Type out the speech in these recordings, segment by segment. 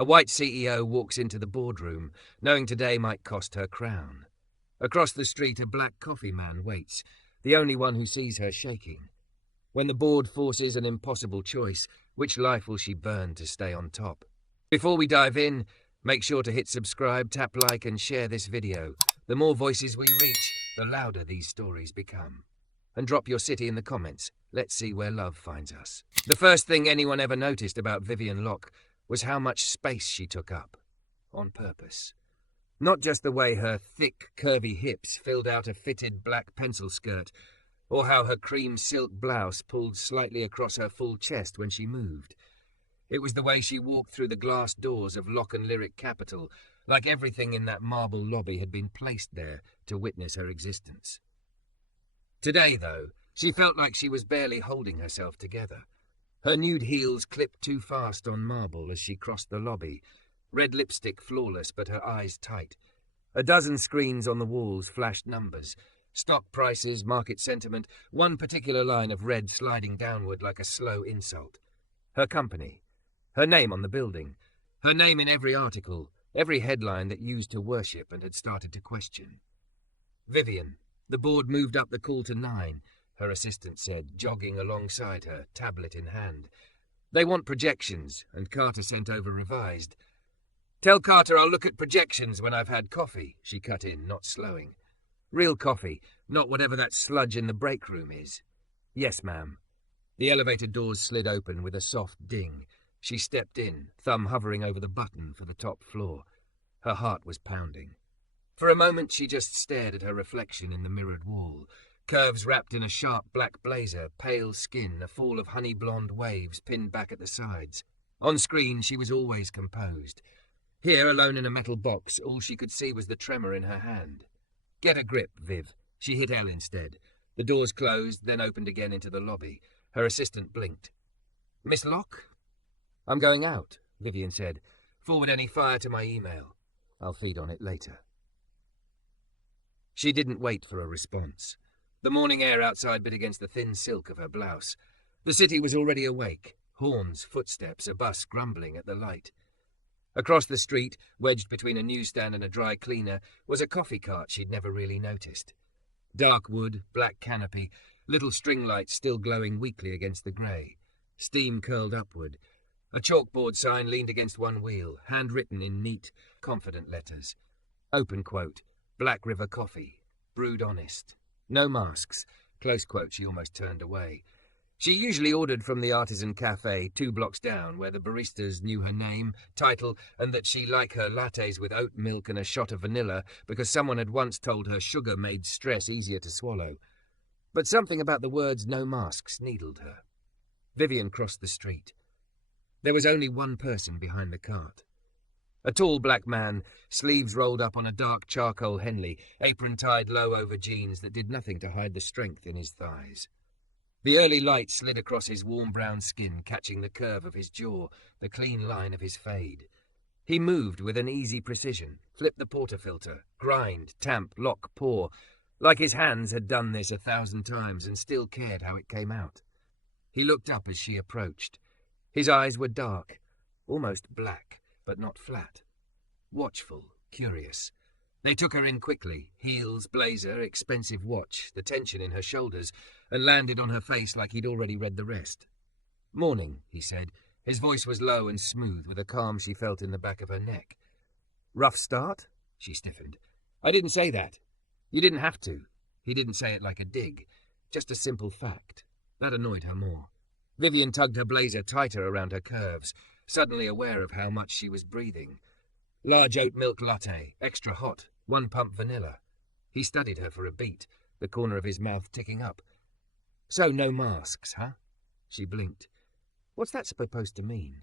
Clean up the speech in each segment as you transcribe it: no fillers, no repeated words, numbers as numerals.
A white CEO walks into the boardroom, knowing today might cost her crown. Across the street, a black coffee man waits, the only one who sees her shaking. When the board forces an impossible choice, which life will she burn to stay on top? Before we dive in, make sure to hit subscribe, tap like and share this video. The more voices we reach, the louder these stories become. And drop your city in the comments. Let's see where love finds us. The first thing anyone ever noticed about Vivian Locke was how much space she took up. On purpose. Not just the way her thick, curvy hips filled out a fitted black pencil skirt, or how her cream silk blouse pulled slightly across her full chest when she moved. It was the way she walked through the glass doors of Lock and Lyric Capital, like everything in that marble lobby had been placed there to witness her existence. Today, though, she felt like she was barely holding herself together. Her nude heels clipped too fast on marble as she crossed the lobby, red lipstick flawless but her eyes tight. A dozen screens on the walls flashed numbers, stock prices, market sentiment, one particular line of red sliding downward like a slow insult. Her company, her name on the building, her name in every article, every headline that used to worship and had started to question. Vivian. The board moved up the call to 9, her assistant said, jogging alongside her, tablet in hand. They want projections, and Carter sent over revised. Tell Carter I'll look at projections when I've had coffee, she cut in, not slowing. Real coffee, not whatever that sludge in the break room is. Yes, ma'am. The elevator doors slid open with a soft ding. She stepped in, thumb hovering over the button for the top floor. Her heart was pounding. For a moment she just stared at her reflection in the mirrored wall. Curves wrapped in a sharp black blazer, pale skin, a fall of honey blonde waves pinned back at the sides. On screen she was always composed. Here, alone in a metal box, all she could see was the tremor in her hand. Get a grip, Viv. She hit L instead. The doors closed, then opened again into the lobby. Her assistant blinked. Miss Locke? I'm going out, Vivian said. Forward any fire to my email. I'll feed on it later. She didn't wait for a response. The morning air outside bit against the thin silk of her blouse. The city was already awake. Horns, footsteps, a bus grumbling at the light. Across the street, wedged between a newsstand and a dry cleaner, was a coffee cart she'd never really noticed. Dark wood, black canopy, little string lights still glowing weakly against the grey. Steam curled upward. A chalkboard sign leaned against one wheel, handwritten in neat, confident letters. Open quote. Black River Coffee. Brewed honest. No masks. Close quote. She almost turned away. She usually ordered from the Artisan Cafe 2 blocks down, where the baristas knew her name, title, and that she liked her lattes with oat milk and a shot of vanilla because someone had once told her sugar made stress easier to swallow. But something about the words no masks needled her. Vivian crossed the street. There was only one person behind the cart. A tall black man, sleeves rolled up on a dark charcoal Henley, apron tied low over jeans that did nothing to hide the strength in his thighs. The early light slid across his warm brown skin, catching the curve of his jaw, the clean line of his fade. He moved with an easy precision, flipped the portafilter, grind, tamp, lock, pour, like his hands had done this 1,000 times and still cared how it came out. He looked up as she approached. His eyes were dark, almost black, but not flat. Watchful, curious. They took her in quickly, heels, blazer, expensive watch, the tension in her shoulders, and landed on her face like he'd already read the rest. Morning, he said. His voice was low and smooth, with a calm she felt in the back of her neck. Rough start? She stiffened. I didn't say that. You didn't have to. He didn't say it like a dig, just a simple fact. That annoyed her more. Vivian tugged her blazer tighter around her curves, suddenly aware of how much she was breathing. Large oat milk latte, extra hot, 1 pump vanilla. He studied her for a beat, the corner of his mouth ticking up. So no masks, huh? She blinked. What's that supposed to mean?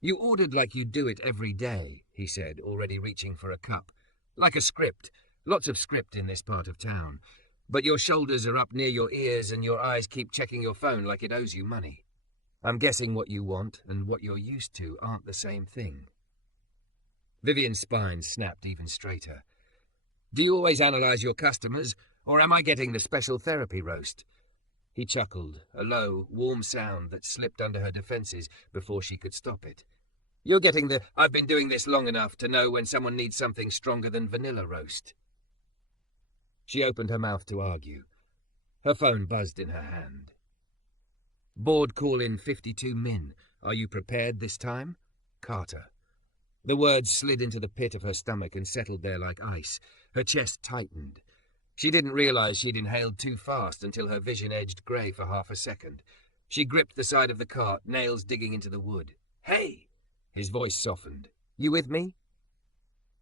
You ordered like you do it every day, he said, already reaching for a cup. Like a script. Lots of script in this part of town. But your shoulders are up near your ears and your eyes keep checking your phone like it owes you money. I'm guessing what you want and what you're used to aren't the same thing. Vivian's spine snapped even straighter. Do you always analyze your customers, or am I getting the special therapy roast? He chuckled, a low, warm sound that slipped under her defenses before she could stop it. You're getting the "I've been doing this long enough to know when someone needs something stronger than vanilla roast." She opened her mouth to argue. Her phone buzzed in her hand. "Board call in 52 min. Are you prepared this time? Carter." The words slid into the pit of her stomach and settled there like ice. Her chest tightened. She didn't realize she'd inhaled too fast until her vision edged grey for half a second. She gripped the side of the cart, nails digging into the wood. "Hey!" His voice softened. "You with me?"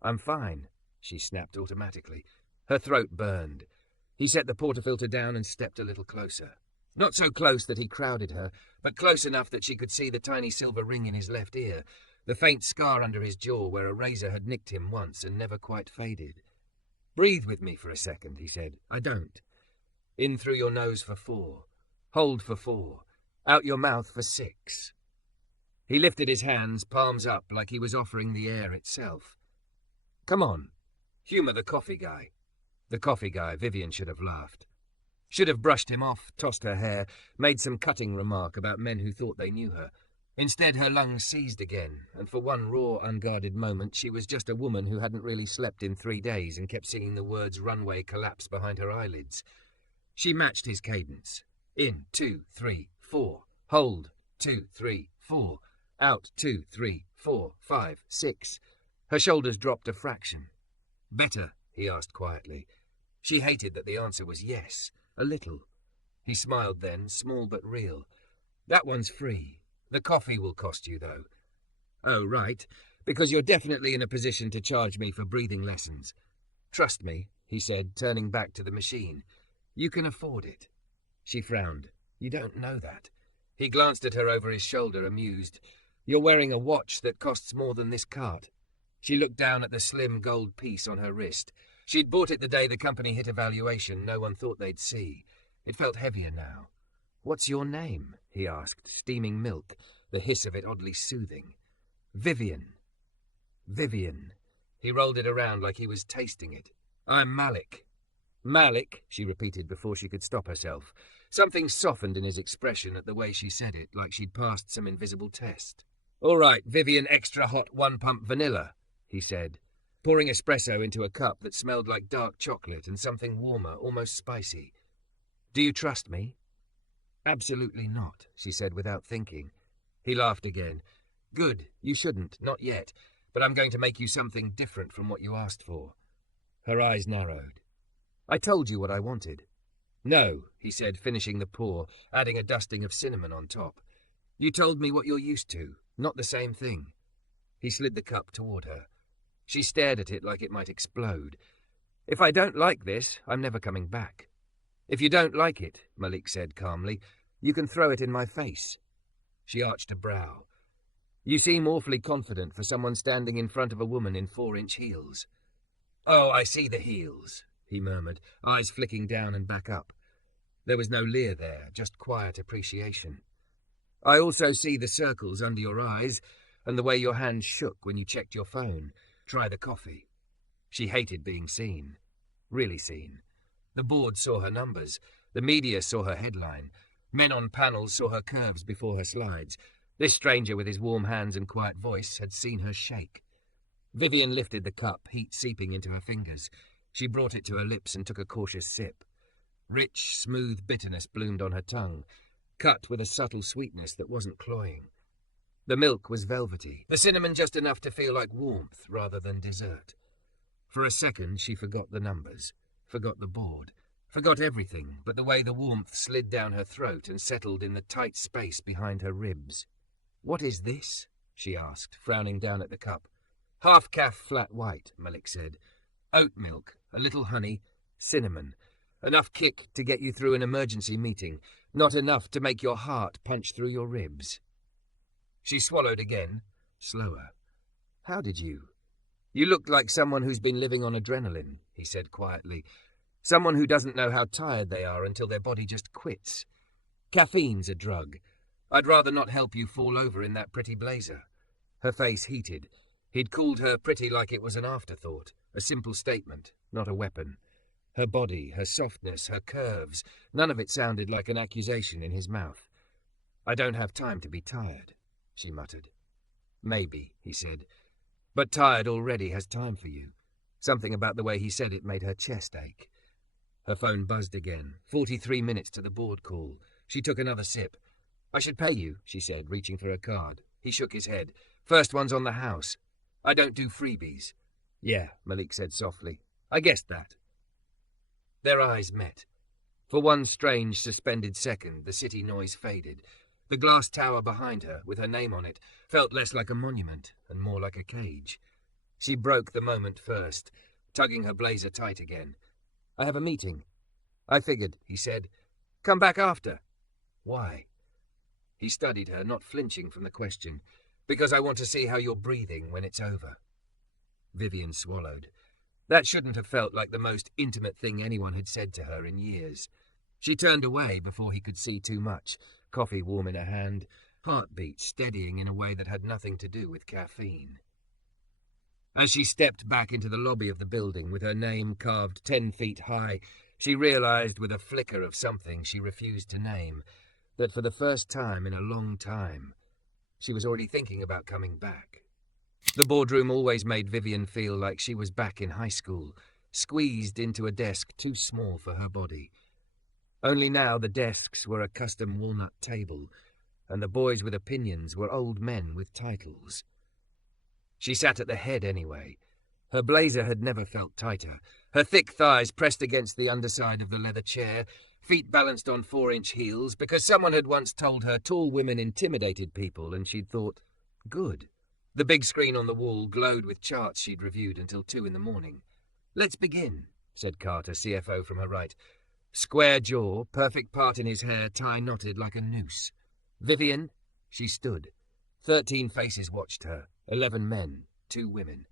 "I'm fine," she snapped automatically. Her throat burned. He set the portafilter down and stepped a little closer. Not so close that he crowded her, but close enough that she could see the tiny silver ring in his left ear, the faint scar under his jaw where a razor had nicked him once and never quite faded. "Breathe with me for a second," he said. "I don't. In through your nose for 4. Hold for 4. Out your mouth for 6. He lifted his hands, palms up, like he was offering the air itself. "Come on. Humour the coffee guy." The coffee guy, Vivian should have laughed. Should have brushed him off, tossed her hair, made some cutting remark about men who thought they knew her. Instead, her lungs seized again, and for one raw, unguarded moment, she was just a woman who hadn't really slept in 3 days and kept singing the words "runway collapse" behind her eyelids. She matched his cadence. In, 2, 3, 4. Hold, 2, 3, 4. Out, 2, 3, 4, 5, 6. Her shoulders dropped a fraction. "Better?" he asked quietly. She hated that the answer was yes. A little. He smiled then, small but real. "That one's free. The coffee will cost you, though." "Oh, right. Because you're definitely in a position to charge me for breathing lessons." "Trust me," he said, turning back to the machine. "You can afford it." She frowned. "You don't know that." He glanced at her over his shoulder, amused. "You're wearing a watch that costs more than this cart." She looked down at the slim gold piece on her wrist. She'd bought it the day the company hit a valuation no one thought they'd see. It felt heavier now. "What's your name?" he asked, steaming milk, the hiss of it oddly soothing. "Vivian." "Vivian." He rolled it around like he was tasting it. "I'm Malik." "Malik," she repeated before she could stop herself. Something softened in his expression at the way she said it, like she'd passed some invisible test. "All right, Vivian extra hot 1-pump vanilla," he said, pouring espresso into a cup that smelled like dark chocolate and something warmer, almost spicy. "Do you trust me?" "Absolutely not," she said without thinking. He laughed again. "Good, you shouldn't, not yet, but I'm going to make you something different from what you asked for." Her eyes narrowed. "I told you what I wanted." "No," he said, finishing the pour, adding a dusting of cinnamon on top. "You told me what you're used to, not the same thing." He slid the cup toward her. She stared at it like it might explode. "If I don't like this, I'm never coming back." "If you don't like it," Malik said calmly, "you can throw it in my face." She arched a brow. "You seem awfully confident for someone standing in front of a woman in 4-inch heels." "Oh, I see the heels," he murmured, eyes flicking down and back up. There was no leer there, just quiet appreciation. "I also see the circles under your eyes and the way your hands shook when you checked your phone. Try the coffee." She hated being seen. Really seen. The board saw her numbers. The media saw her headline. Men on panels saw her curves before her slides. This stranger with his warm hands and quiet voice had seen her shake. Vivian lifted the cup, heat seeping into her fingers. She brought it to her lips and took a cautious sip. Rich, smooth bitterness bloomed on her tongue, cut with a subtle sweetness that wasn't cloying. The milk was velvety, the cinnamon just enough to feel like warmth rather than dessert. For a second she forgot the numbers, forgot the board, forgot everything but the way the warmth slid down her throat and settled in the tight space behind her ribs. "What is this?" she asked, frowning down at the cup. "Half-calf flat white," Malik said. "Oat milk, a little honey, cinnamon. Enough kick to get you through an emergency meeting, not enough to make your heart punch through your ribs." She swallowed again, slower. "How did you?" "You looked like someone who's been living on adrenaline," he said quietly. "Someone who doesn't know how tired they are until their body just quits. Caffeine's a drug. I'd rather not help you fall over in that pretty blazer." Her face heated. He'd called her pretty like it was an afterthought, a simple statement, not a weapon. Her body, her softness, her curves, none of it sounded like an accusation in his mouth. "I don't have time to be tired," she muttered. Maybe, he said. But tired already has time for you. Something about the way he said it made her chest ache. Her phone buzzed again. 43 minutes to the board call. She took another sip. I should pay you, she said, reaching for her card. He shook his head. First one's on the house. I don't do freebies. Yeah, Malik said softly. I guessed that. Their eyes met. For one strange, suspended second, the city noise faded. The glass tower behind her, with her name on it, felt less like a monument and more like a cage. She broke the moment first, tugging her blazer tight again. I have a meeting. I figured, he said. Come back after. Why? He studied her, not flinching from the question. Because I want to see how you're breathing when it's over. Vivian swallowed. That shouldn't have felt like the most intimate thing anyone had said to her in years. She turned away before he could see too much, coffee warm in her hand, heartbeat steadying in a way that had nothing to do with caffeine. As she stepped back into the lobby of the building with her name carved 10 feet high, she realized with a flicker of something she refused to name that for the first time in a long time, she was already thinking about coming back. The boardroom always made Vivian feel like she was back in high school, squeezed into a desk too small for her body. Only now the desks were a custom walnut table, and the boys with opinions were old men with titles. She sat at the head anyway. Her blazer had never felt tighter, her thick thighs pressed against the underside of the leather chair, feet balanced on 4-inch heels, because someone had once told her tall women intimidated people, and she'd thought, good. The big screen on the wall glowed with charts she'd reviewed until 2 in the morning. Let's begin, said Carter, CFO from her right. Square jaw, perfect part in his hair, tie knotted like a noose. Vivian, she stood. 13 faces watched her, 11 men, 2 women.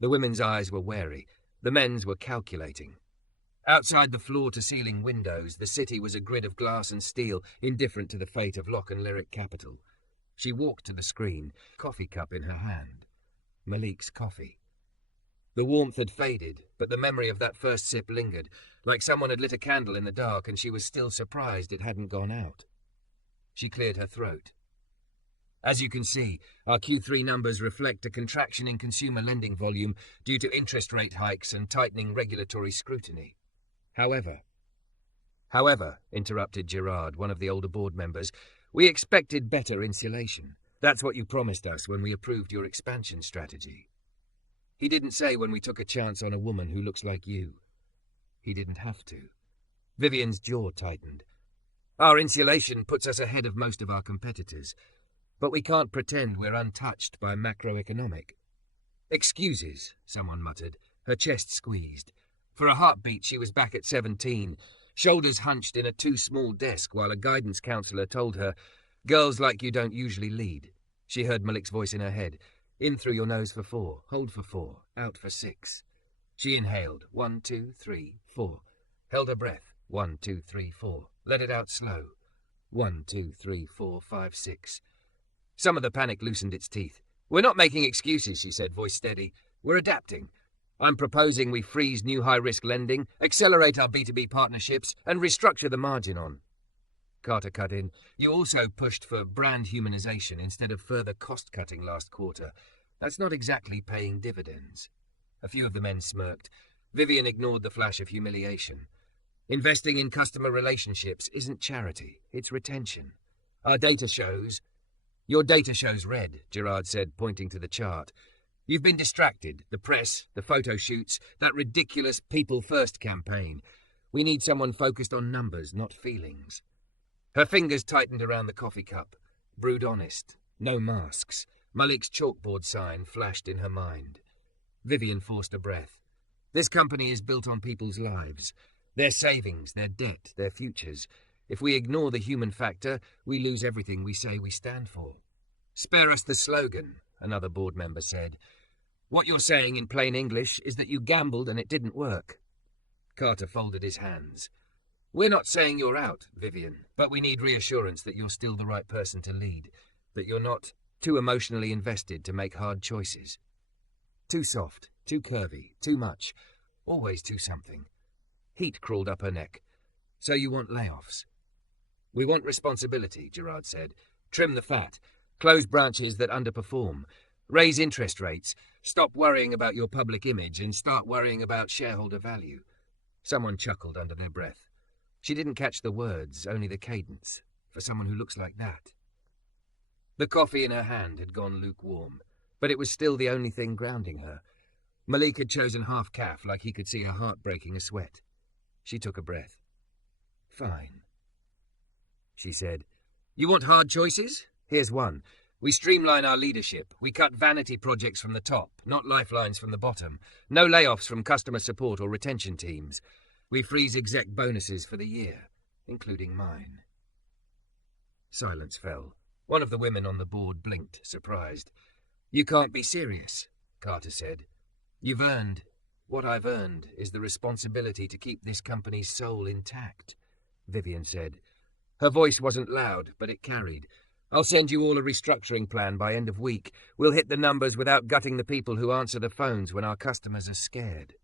The women's eyes were wary, the men's were calculating. Outside the floor-to-ceiling windows, the city was a grid of glass and steel, indifferent to the fate of Lock and Lyric capital. She walked to the screen, coffee cup in her hand. Malik's coffee. The warmth had faded, but the memory of that first sip lingered, like someone had lit a candle in the dark and she was still surprised it hadn't gone out. She cleared her throat. As you can see, our Q3 numbers reflect a contraction in consumer lending volume due to interest rate hikes and tightening regulatory scrutiny. However, interrupted Gerard, one of the older board members, we expected better insulation. That's what you promised us when we approved your expansion strategy. He didn't say when we took a chance on a woman who looks like you. He didn't have to. Vivian's jaw tightened. Our insulation puts us ahead of most of our competitors, but we can't pretend we're untouched by macroeconomic. Excuses, someone muttered, her chest squeezed. For a heartbeat, she was back at 17, shoulders hunched in a too-small desk while a guidance counselor told her, girls like you don't usually lead. She heard Malik's voice in her head. In through your nose for 4, hold for 4, out for 6. She inhaled, 1, 2, 3, 4. Held her breath, 1, 2, 3, 4. Let it out slow. 1, 2, 3, 4, 5, 6. Some of the panic loosened its teeth. We're not making excuses, she said, voice steady. We're adapting. I'm proposing we freeze new high-risk lending, accelerate our B2B partnerships, and restructure the margin on. Carter cut in. You also pushed for brand humanization instead of further cost-cutting last quarter. That's not exactly paying dividends. A few of the men smirked. Vivian ignored the flash of humiliation. Investing in customer relationships isn't charity, it's retention. Our data shows... Your data shows red, Gerard said, pointing to the chart. You've been distracted. The press, the photo shoots, that ridiculous people-first campaign. We need someone focused on numbers, not feelings. Her fingers tightened around the coffee cup. Brewed honest. No masks. Malik's chalkboard sign flashed in her mind. Vivian forced a breath. This company is built on people's lives. Their savings, their debt, their futures. If we ignore the human factor, we lose everything we say we stand for. Spare us the slogan, another board member said. What you're saying in plain English is that you gambled and it didn't work. Carter folded his hands. We're not saying you're out, Vivian, but we need reassurance that you're still the right person to lead, that you're not too emotionally invested to make hard choices. Too soft, too curvy, too much, always too something. Heat crawled up her neck. So you want layoffs? We want responsibility, Gerard said. Trim the fat. Close branches that underperform. Raise interest rates, stop worrying about your public image, and start worrying about shareholder value. Someone chuckled under their breath. She didn't catch the words, only the cadence, for someone who looks like that. The coffee in her hand had gone lukewarm, but it was still the only thing grounding her. Malik had chosen half-calf like he could see her heart breaking a sweat. She took a breath. Fine, she said. You want hard choices? Here's one. We streamline our leadership. We cut vanity projects from the top, not lifelines from the bottom. No layoffs from customer support or retention teams. We freeze exec bonuses for the year, including mine. Silence fell. One of the women on the board blinked, surprised. You can't be serious, Carter said. You've earned. What I've earned is the responsibility to keep this company's soul intact, Vivian said. Her voice wasn't loud, but it carried. I'll send you all a restructuring plan by end of week. We'll hit the numbers without gutting the people who answer the phones when our customers are scared.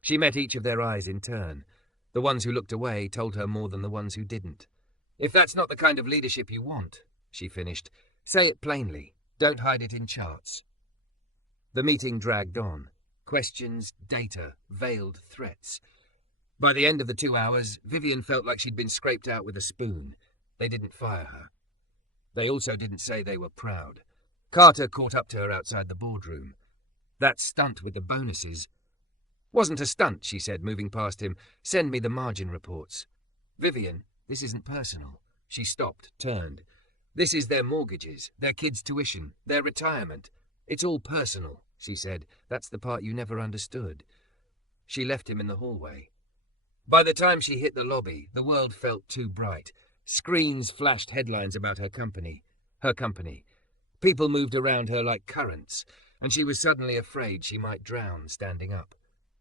She met each of their eyes in turn. The ones who looked away told her more than the ones who didn't. If that's not the kind of leadership you want, she finished, say it plainly. Don't hide it in charts. The meeting dragged on. Questions, data, veiled threats. By the end of the 2 hours, Vivian felt like she'd been scraped out with a spoon. They didn't fire her. They also didn't say they were proud. Carter caught up to her outside the boardroom. That stunt with the bonuses. Wasn't a stunt, she said, moving past him. Send me the margin reports. Vivian, this isn't personal. She stopped, turned. This is their mortgages, their kids' tuition, their retirement. It's all personal, she said. That's the part you never understood. She left him in the hallway. By the time she hit the lobby, the world felt too bright. Screens flashed headlines about her company. Her company. People moved around her like currents, and she was suddenly afraid she might drown standing up.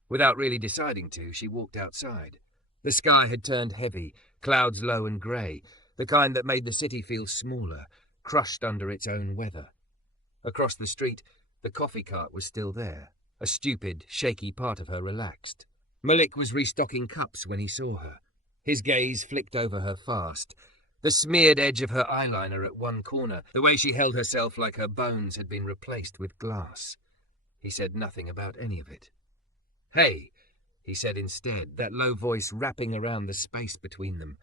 Without really deciding to, she walked outside. The sky had turned heavy, clouds low and grey, the kind that made the city feel smaller, crushed under its own weather. Across the street, the coffee cart was still there. A stupid, shaky part of her relaxed. Malik was restocking cups when he saw her. His gaze flicked over her fast. The smeared edge of her eyeliner at one corner, the way she held herself like her bones had been replaced with glass. He said nothing about any of it. Hey, he said instead, that low voice wrapping around the space between them.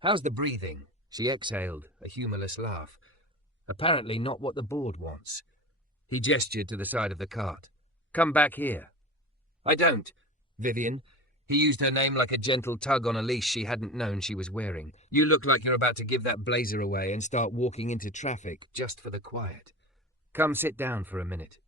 How's the breathing? She exhaled, a humorless laugh. Apparently not what the board wants. He gestured to the side of the cart. Come back here. I don't. Vivian. He used her name like a gentle tug on a leash she hadn't known she was wearing. You look like you're about to give that blazer away and start walking into traffic just for the quiet. Come sit down for a minute.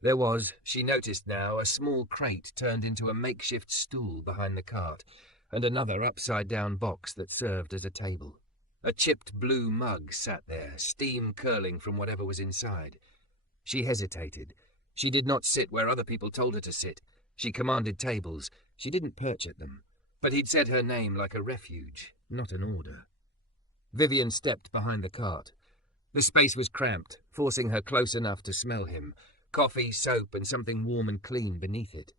There was, she noticed now, a small crate turned into a makeshift stool behind the cart, and another upside-down box that served as a table. A chipped blue mug sat there, steam curling from whatever was inside. She hesitated. She did not sit where other people told her to sit. She commanded tables. She didn't perch at them. But he'd said her name like a refuge, not an order. Vivian stepped behind the cart. The space was cramped, forcing her close enough to smell him. Coffee, soap, and something warm and clean beneath it.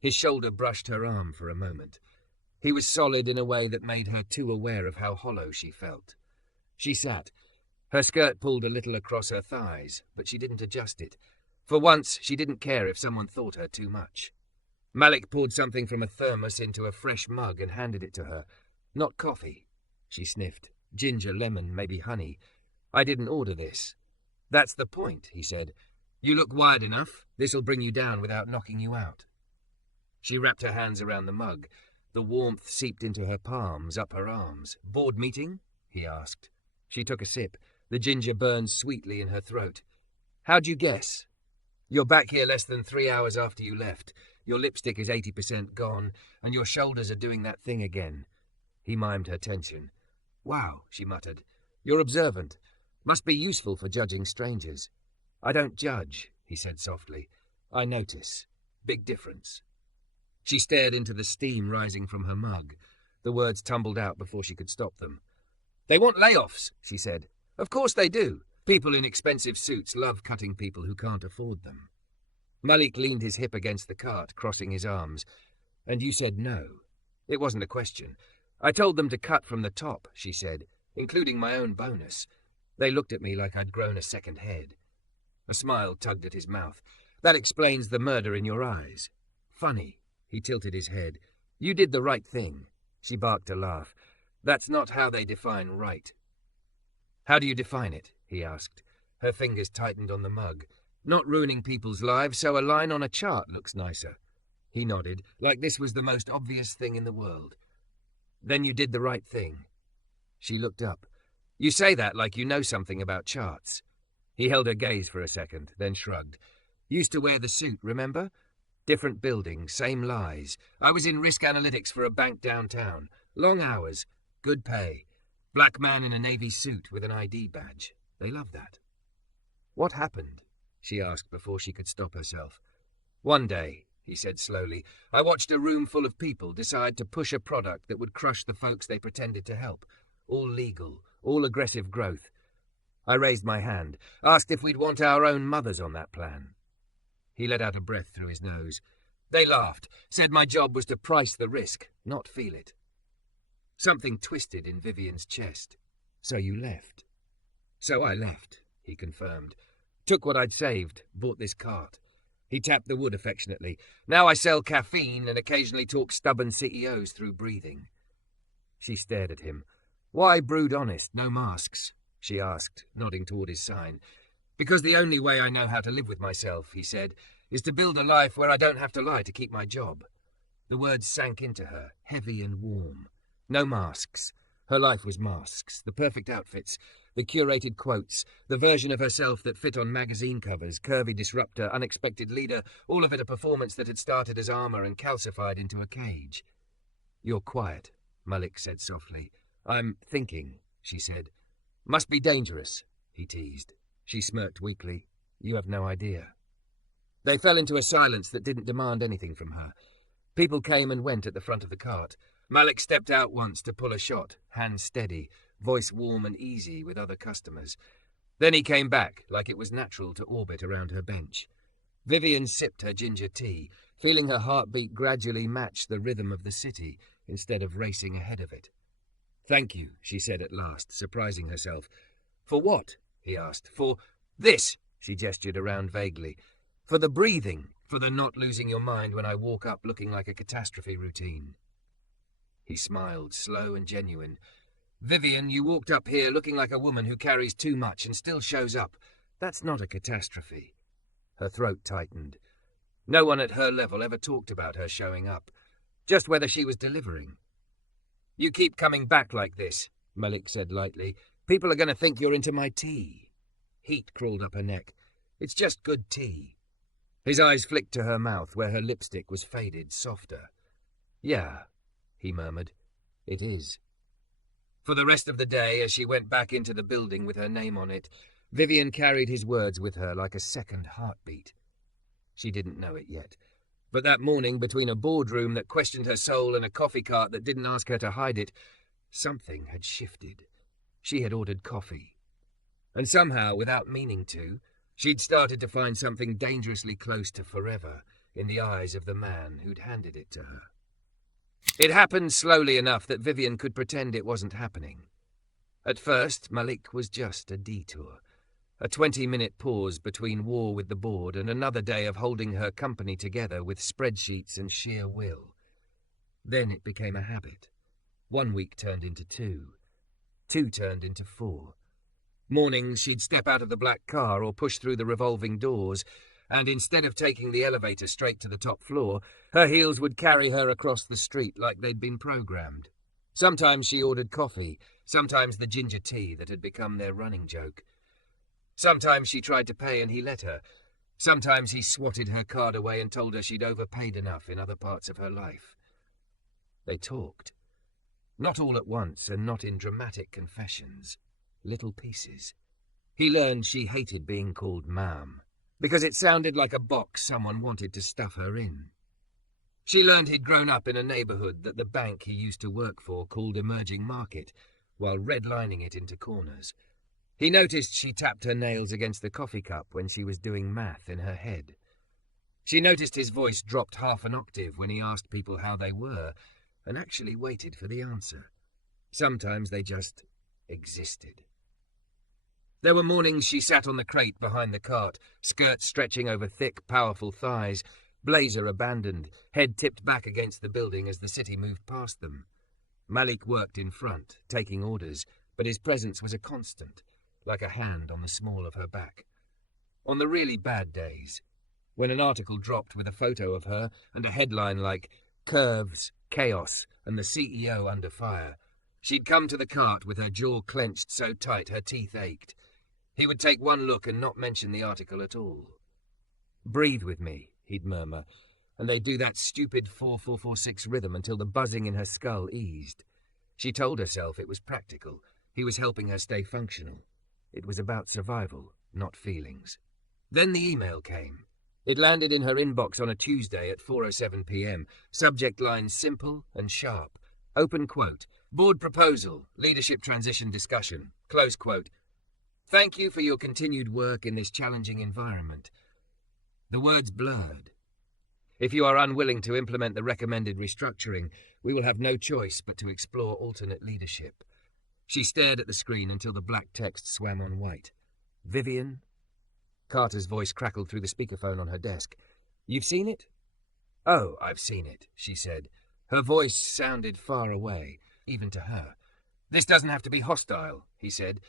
His shoulder brushed her arm for a moment. He was solid in a way that made her too aware of how hollow she felt. She sat. Her skirt pulled a little across her thighs, but she didn't adjust it. For once, she didn't care if someone thought her too much. Malik poured something from a thermos into a fresh mug and handed it to her. Not coffee, she sniffed. Ginger, lemon, maybe honey. I didn't order this. That's the point, he said. You look wide enough. This'll bring you down without knocking you out. She wrapped her hands around the mug. The warmth seeped into her palms, up her arms. Board meeting? He asked. She took a sip. The ginger burned sweetly in her throat. How'd you guess? You're back here less than 3 hours after you left. Your lipstick is 80% gone, and your shoulders are doing that thing again. He mimed her tension. Wow, she muttered. You're observant. Must be useful for judging strangers. I don't judge, he said softly. I notice. Big difference. She stared into the steam rising from her mug. The words tumbled out before she could stop them. They want layoffs, she said. Of course they do. People in expensive suits love cutting people who can't afford them. Malik leaned his hip against the cart, crossing his arms. And you said no. It wasn't a question. I told them to cut from the top, she said, including my own bonus. They looked at me like I'd grown a second head. A smile tugged at his mouth. That explains the murder in your eyes. Funny. He tilted his head. You did the right thing. She barked a laugh. That's not how they define right. How do you define it? He asked. Her fingers tightened on the mug. Not ruining people's lives, so a line on a chart looks nicer. He nodded, like this was the most obvious thing in the world. Then you did the right thing. She looked up. You say that like you know something about charts. He held her gaze for a second, then shrugged. Used to wear the suit, remember? Different building, same lies. I was in risk analytics for a bank downtown. Long hours, good pay. Black man in a navy suit with an ID badge. They love that. What happened? She asked before she could stop herself. One day, he said slowly, I watched a room full of people decide to push a product that would crush the folks they pretended to help. All legal, all aggressive growth. I raised my hand, asked if we'd want our own mothers on that plan. He let out a breath through his nose. They laughed, said my job was to price the risk, not feel it. Something twisted in Vivian's chest. So you left? So I left, he confirmed. Took what I'd saved, bought this cart. He tapped the wood affectionately. Now I sell caffeine and occasionally talk stubborn CEOs through breathing. She stared at him. Why brewed honest, no masks? She asked, nodding toward his sign. Because the only way I know how to live with myself, he said, is to build a life where I don't have to lie to keep my job. The words sank into her, heavy and warm. No masks. Her life was masks, the perfect outfits, the curated quotes, the version of herself that fit on magazine covers, curvy disruptor, unexpected leader, all of it a performance that had started as armor and calcified into a cage. You're quiet, Malik said softly. I'm thinking, she said. Must be dangerous, he teased. She smirked weakly. You have no idea. They fell into a silence that didn't demand anything from her. People came and went at the front of the cart. Malik stepped out once to pull a shot, hands steady, voice warm and easy with other customers. Then he came back, like it was natural to orbit around her bench. Vivian sipped her ginger tea, feeling her heartbeat gradually match the rhythm of the city instead of racing ahead of it. Thank you, she said at last, surprising herself. For what? He asked. For this, she gestured around vaguely. For the breathing, for the not losing your mind when I walk up looking like a catastrophe routine. He smiled, slow and genuine. Vivian, you walked up here looking like a woman who carries too much and still shows up. That's not a catastrophe. Her throat tightened. No one at her level ever talked about her showing up, just whether she was delivering. You keep coming back like this, Malik said lightly. People are going to think you're into my tea. Heat crawled up her neck. It's just good tea. His eyes flicked to her mouth where her lipstick was faded, softer. Yeah, he murmured. It is. For the rest of the day, as she went back into the building with her name on it, Vivian carried his words with her like a second heartbeat. She didn't know it yet. But that morning, between a boardroom that questioned her soul and a coffee cart that didn't ask her to hide it, something had shifted. She had ordered coffee. And somehow, without meaning to, she'd started to find something dangerously close to forever in the eyes of the man who'd handed it to her. It happened slowly enough that Vivian could pretend it wasn't happening. At first, Malik was just a detour. A 20-minute pause between war with the board and another day of holding her company together with spreadsheets and sheer will. Then it became a habit. 1 week turned into 2. 2 turned into 4. Mornings she'd step out of the black car or push through the revolving doors, and instead of taking the elevator straight to the top floor, her heels would carry her across the street like they'd been programmed. Sometimes she ordered coffee, sometimes the ginger tea that had become their running joke. Sometimes she tried to pay and he let her. Sometimes he swatted her card away and told her she'd overpaid enough in other parts of her life. They talked. Not all at once and not in dramatic confessions. Little pieces. He learned she hated being called ma'am, because it sounded like a box someone wanted to stuff her in. She learned he'd grown up in a neighborhood that the bank he used to work for called emerging market, while redlining it into corners. He noticed she tapped her nails against the coffee cup when she was doing math in her head. She noticed his voice dropped half an octave when he asked people how they were, and actually waited for the answer. Sometimes they just existed. There were mornings she sat on the crate behind the cart, skirts stretching over thick, powerful thighs, blazer abandoned, head tipped back against the building as the city moved past them. Malik worked in front, taking orders, but his presence was a constant, like a hand on the small of her back. On the really bad days, when an article dropped with a photo of her and a headline like "Curves, Chaos, and the CEO Under Fire," she'd come to the cart with her jaw clenched so tight her teeth ached. He would take one look and not mention the article at all. "Breathe with me," he'd murmur, and they'd do that stupid 4-4-4-6 rhythm until the buzzing in her skull eased. She told herself it was practical. He was helping her stay functional. It was about survival, not feelings. Then the email came. It landed in her inbox on a Tuesday at 4:07 p.m. Subject line simple and sharp. Open quote. "Board proposal. Leadership transition discussion." Close quote. "Thank you for your continued work in this challenging environment." The words blurred. "If you are unwilling to implement the recommended restructuring, we will have no choice but to explore alternate leadership." She stared at the screen until the black text swam on white. "Vivian?" Carter's voice crackled through the speakerphone on her desk. "You've seen it?" "Oh, I've seen it," she said. Her voice sounded far away, even to her. "This doesn't have to be hostile," he said.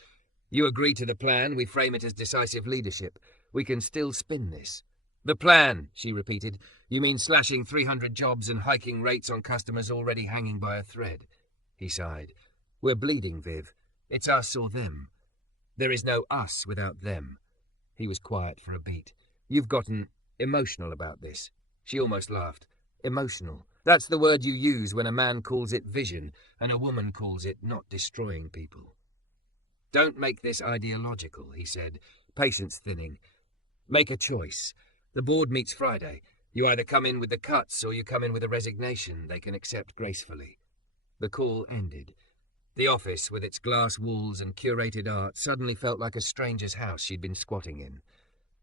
"You agree to the plan, we frame it as decisive leadership. We can still spin this." "The plan," she repeated. "You mean slashing 300 jobs and hiking rates on customers already hanging by a thread?" He sighed. "We're bleeding, Viv. It's us or them. There is no us without them." He was quiet for a beat. "You've gotten emotional about this." She almost laughed. "Emotional. That's the word you use when a man calls it vision and a woman calls it not destroying people." "Don't make this ideological," he said, patience thinning. "Make a choice. The board meets Friday. You either come in with the cuts or you come in with a resignation they can accept gracefully." The call ended. The office, with its glass walls and curated art, suddenly felt like a stranger's house she'd been squatting in.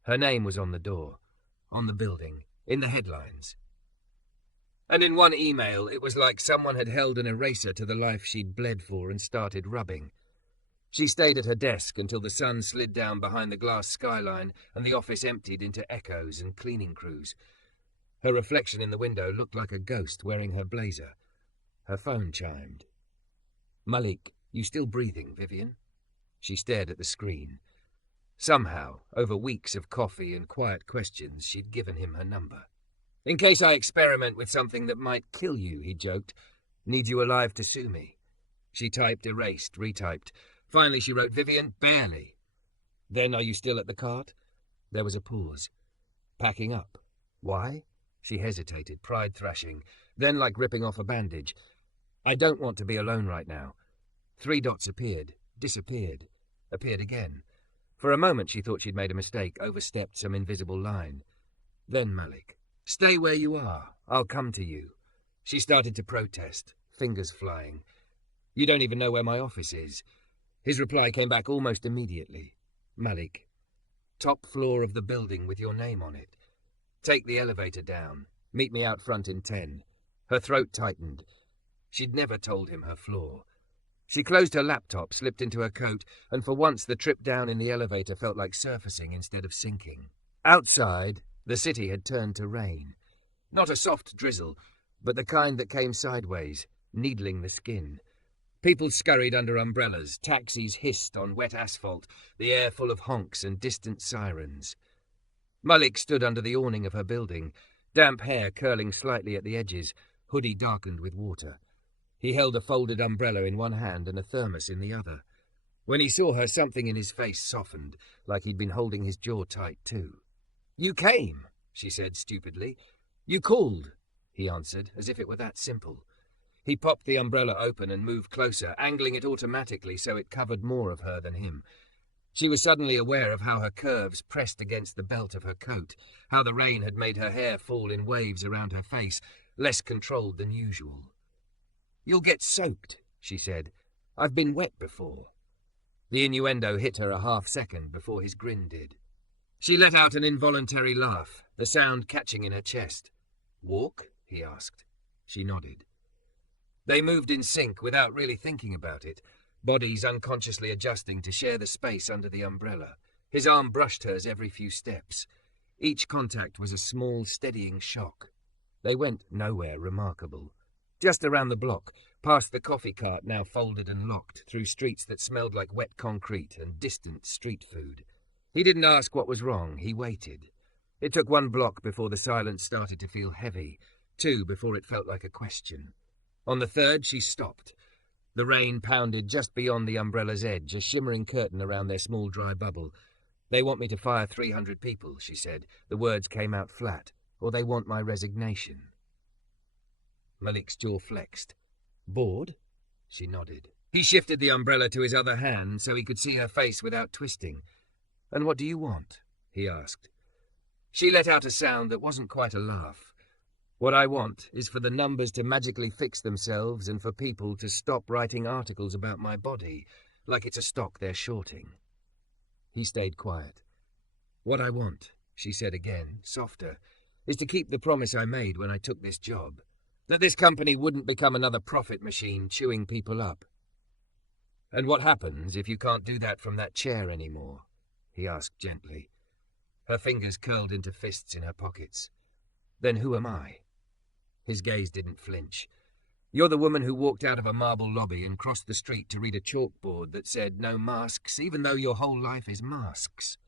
Her name was on the door, on the building, in the headlines. And in one email, it was like someone had held an eraser to the life she'd bled for and started rubbing. She stayed at her desk until the sun slid down behind the glass skyline and the office emptied into echoes and cleaning crews. Her reflection in the window looked like a ghost wearing her blazer. Her phone chimed. "Malik, you still breathing, Vivian?" She stared at the screen. Somehow, over weeks of coffee and quiet questions, she'd given him her number. "In case I experiment with something that might kill you," he joked. "Need you alive to sue me?" She typed, erased, retyped. Finally she wrote, "Vivian, barely." "Then are you still at the cart?" There was a pause. "Packing up. Why?" She hesitated, pride thrashing. Then, like ripping off a bandage, "I don't want to be alone right now." 3 dots appeared, disappeared, appeared again. For a moment she thought she'd made a mistake, overstepped some invisible line. Then Malik. "Stay where you are. I'll come to you." She started to protest, fingers flying. "You don't even know where my office is." His reply came back almost immediately. "Malik, top floor of the building with your name on it. Take the elevator down. Meet me out front in 10. Her throat tightened. She'd never told him her floor. She closed her laptop, slipped into her coat, and for once the trip down in the elevator felt like surfacing instead of sinking. Outside, the city had turned to rain. Not a soft drizzle, but the kind that came sideways, needling the skin. People scurried under umbrellas, taxis hissed on wet asphalt, the air full of honks and distant sirens. Malik stood under the awning of her building, damp hair curling slightly at the edges, hoodie darkened with water. He held a folded umbrella in one hand and a thermos in the other. When he saw her, something in his face softened, like he'd been holding his jaw tight too. "You came," she said stupidly. "You called," he answered, as if it were that simple. He popped the umbrella open and moved closer, angling it automatically so it covered more of her than him. She was suddenly aware of how her curves pressed against the belt of her coat, how the rain had made her hair fall in waves around her face, less controlled than usual. "You'll get soaked," she said. "I've been wet before." The innuendo hit her a half-second before his grin did. She let out an involuntary laugh, the sound catching in her chest. "Walk?" he asked. She nodded. They moved in sync without really thinking about it. bodies unconsciously adjusting to share the space under the umbrella. His arm brushed hers every few steps. Each contact was a small, steadying shock. They went nowhere remarkable. Just around the block, past the coffee cart now folded and locked, through streets that smelled like wet concrete and distant street food. He didn't ask what was wrong, he waited. It took 1 block before the silence started to feel heavy, 2 before it felt like a question. On the 3rd, she stopped. The rain pounded just beyond the umbrella's edge, a shimmering curtain around their small dry bubble. "They want me to fire 300 people," she said. The words came out flat. "Or they want my resignation." Malik's jaw flexed. "Bored?" She nodded. He shifted the umbrella to his other hand so he could see her face without twisting. "And what do you want?" he asked. She let out a sound that wasn't quite a laugh. "What I want is for the numbers to magically fix themselves and for people to stop writing articles about my body, like it's a stock they're shorting." He stayed quiet. "What I want," she said again, softer, "is to keep the promise I made when I took this job. That this company wouldn't become another profit machine chewing people up." "And what happens if you can't do that from that chair anymore?" he asked gently. Her fingers curled into fists in her pockets. "Then who am I?" His gaze didn't flinch. "You're the woman who walked out of a marble lobby and crossed the street to read a chalkboard that said no masks, even though your whole life is masks."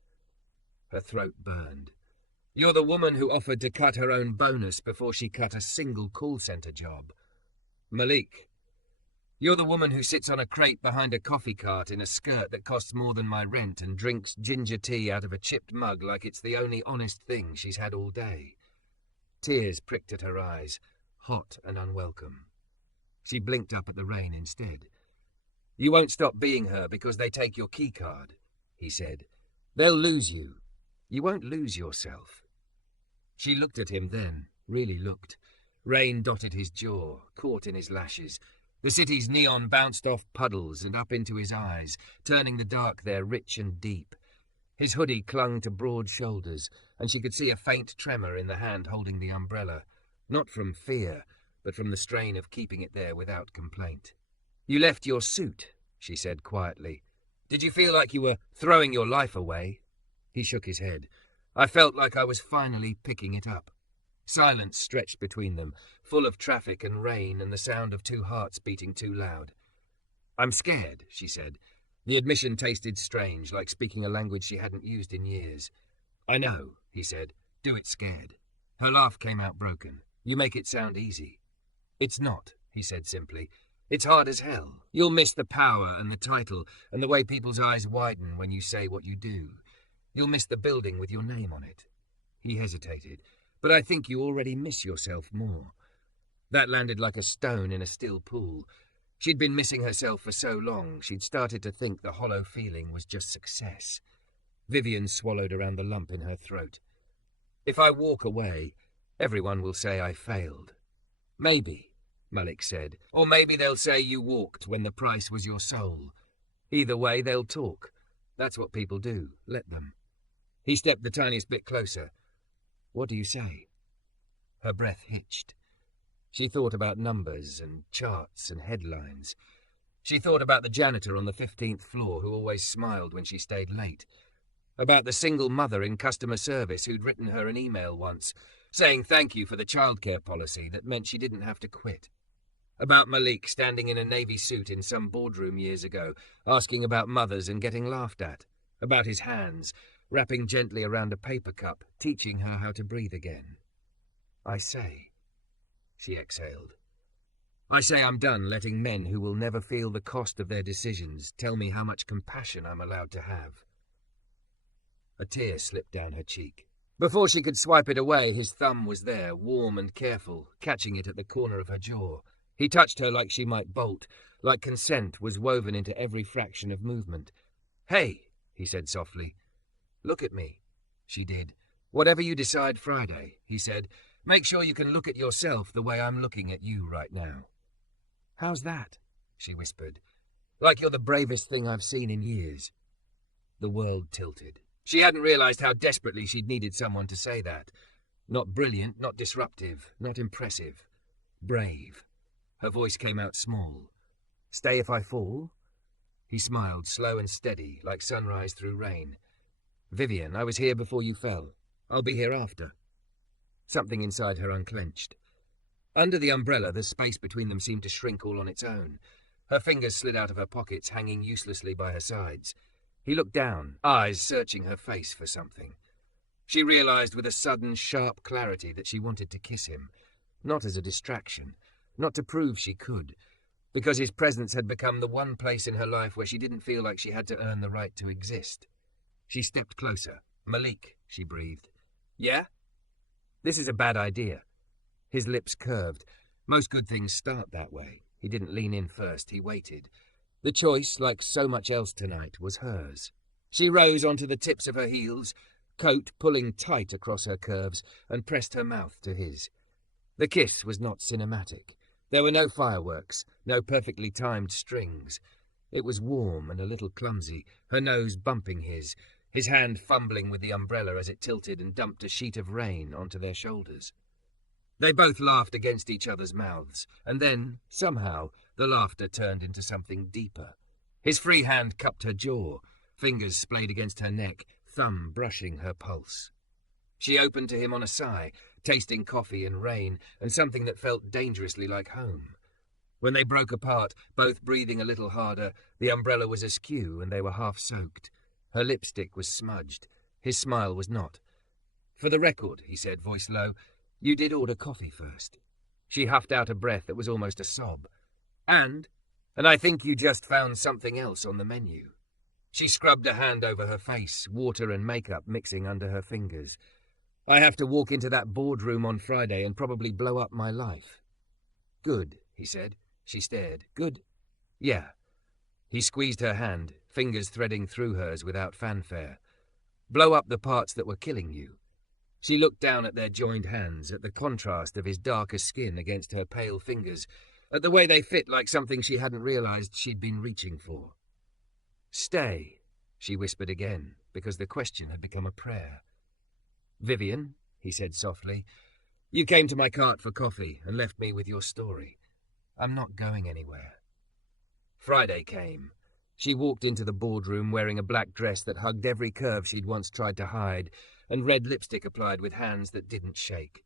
Her throat burned. "You're the woman who offered to cut her own bonus before she cut a single call center job. Malik, you're the woman who sits on a crate behind a coffee cart in a skirt that costs more than my rent and drinks ginger tea out of a chipped mug like it's the only honest thing she's had all day." Tears pricked at her eyes, hot and unwelcome. She blinked up at the rain instead. "You won't stop being her because they take your key card," he said. "They'll lose you. You won't lose yourself." She looked at him then, really looked. Rain dotted his jaw, caught in his lashes. The city's neon bounced off puddles and up into his eyes, turning the dark there rich and deep. His hoodie clung to broad shoulders, and she could see a faint tremor in the hand holding the umbrella, not from fear, but from the strain of keeping it there without complaint. "You left your suit," she said quietly. "Did you feel like you were throwing your life away?" He shook his head. "I felt like I was finally picking it up." Silence stretched between them, full of traffic and rain and the sound of 2 hearts beating too loud. "I'm scared," she said. The admission tasted strange, like speaking a language she hadn't used in years. "I know," he said. "Do it scared." Her laugh came out broken. "You make it sound easy." "It's not," he said simply. "It's hard as hell. You'll miss the power and the title and the way people's eyes widen when you say what you do. You'll miss the building with your name on it." He hesitated. "But I think you already miss yourself more." That landed like a stone in a still pool. She'd been missing herself for so long, she'd started to think the hollow feeling was just success. Vivian swallowed around the lump in her throat. "If I walk away, everyone will say I failed." "Maybe," Malik said. "Or maybe they'll say you walked when the price was your soul. Either way, they'll talk. That's what people do. Let them." He stepped the tiniest bit closer. "What do you say?" Her breath hitched. She thought about numbers and charts and headlines. She thought about the janitor on the 15th floor who always smiled when she stayed late. About the single mother in customer service who'd written her an email once, saying thank you for the childcare policy that meant she didn't have to quit. About Malik standing in a navy suit in some boardroom years ago, asking about mothers and getting laughed at. About his hands, wrapping gently around a paper cup, teaching her how to breathe again. "I say," she exhaled. "I say I'm done letting men who will never feel the cost of their decisions tell me how much compassion I'm allowed to have." A tear slipped down her cheek. Before she could swipe it away, his thumb was there, warm and careful, catching it at the corner of her jaw. He touched her like she might bolt, like consent was woven into every fraction of movement. "Hey," he said softly. "Look at me." She did. "Whatever you decide Friday," he said, "make sure you can look at yourself the way I'm looking at you right now." "How's that?" she whispered. "Like you're the bravest thing I've seen in years." The world tilted. She hadn't realized how desperately she'd needed someone to say that. Not brilliant, not disruptive, not impressive. Brave. Her voice came out small. "Stay if I fall?" He smiled, slow and steady, like sunrise through rain. "Vivian, I was here before you fell. I'll be here after." Something inside her unclenched. Under the umbrella, the space between them seemed to shrink all on its own. Her fingers slid out of her pockets, hanging uselessly by her sides. He looked down, eyes searching her face for something. She realized with a sudden, sharp clarity that she wanted to kiss him, not as a distraction, not to prove she could, because his presence had become the one place in her life where she didn't feel like she had to earn the right to exist. She stepped closer. "Malik," she breathed. "Yeah?" "This is a bad idea." His lips curved. Most good things start that way. He didn't lean in first, he waited. The choice, like so much else tonight, was hers. She rose onto the tips of her heels, coat pulling tight across her curves, and pressed her mouth to his. The kiss was not cinematic. There were no fireworks, no perfectly timed strings. It was warm and a little clumsy, her nose bumping his hand fumbling with the umbrella as it tilted and dumped a sheet of rain onto their shoulders. They both laughed against each other's mouths, and then, somehow, the laughter turned into something deeper. His free hand cupped her jaw, fingers splayed against her neck, thumb brushing her pulse. She opened to him on a sigh, tasting coffee and rain, and something that felt dangerously like home. When they broke apart, both breathing a little harder, the umbrella was askew and they were half soaked. Her lipstick was smudged. His smile was not. "For the record," he said, voice low, "you did order coffee first." She huffed out a breath that was almost a sob. And I think you just found something else on the menu." She scrubbed a hand over her face, water and makeup mixing under her fingers. "I have to walk into that boardroom on Friday and probably blow up my life." "Good," he said. She stared. "Good?" "Yeah." He squeezed her hand, fingers threading through hers without fanfare. "Blow up the parts that were killing you." She looked down at their joined hands, at the contrast of his darker skin against her pale fingers, at the way they fit like something she hadn't realized she'd been reaching for. "Stay," she whispered again, because the question had become a prayer. "Vivian," he said softly, "you came to my cart for coffee and left me with your story. I'm not going anywhere." Friday came. She walked into the boardroom wearing a black dress that hugged every curve she'd once tried to hide, and red lipstick applied with hands that didn't shake.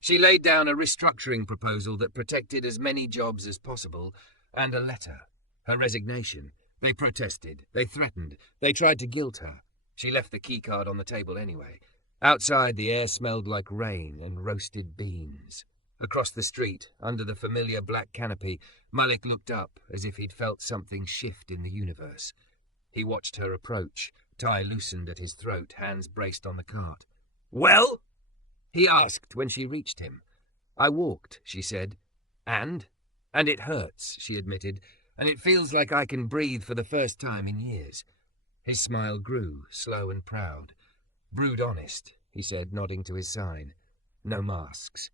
She laid down a restructuring proposal that protected as many jobs as possible, and a letter. Her resignation. They protested. They threatened. They tried to guilt her. She left the keycard on the table anyway. Outside, the air smelled like rain and roasted beans. Across the street, under the familiar black canopy, Malik looked up as if he'd felt something shift in the universe. He watched her approach, tie loosened at his throat, hands braced on the cart. "Well?" he asked when she reached him. "I walked," she said. And it hurts," she admitted, "and it feels like I can breathe for the first time in years." His smile grew, slow and proud. "Brewed honest," he said, nodding to his sign. "No masks."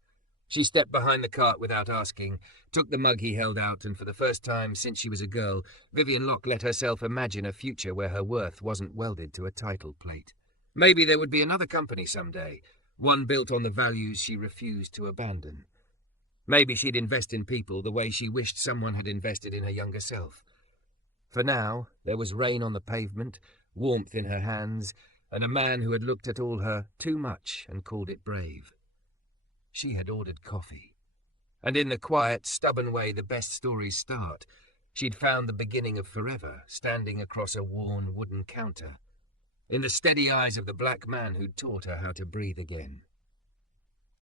She stepped behind the cart without asking, took the mug he held out, and for the first time since she was a girl, Vivian Locke let herself imagine a future where her worth wasn't welded to a title plate. Maybe there would be another company someday, one built on the values she refused to abandon. Maybe she'd invest in people the way she wished someone had invested in her younger self. For now, there was rain on the pavement, warmth in her hands, and a man who had looked at all her too much and called it brave. She had ordered coffee. And in the quiet, stubborn way the best stories start, she'd found the beginning of forever, standing across a worn wooden counter, in the steady eyes of the black man who'd taught her how to breathe again.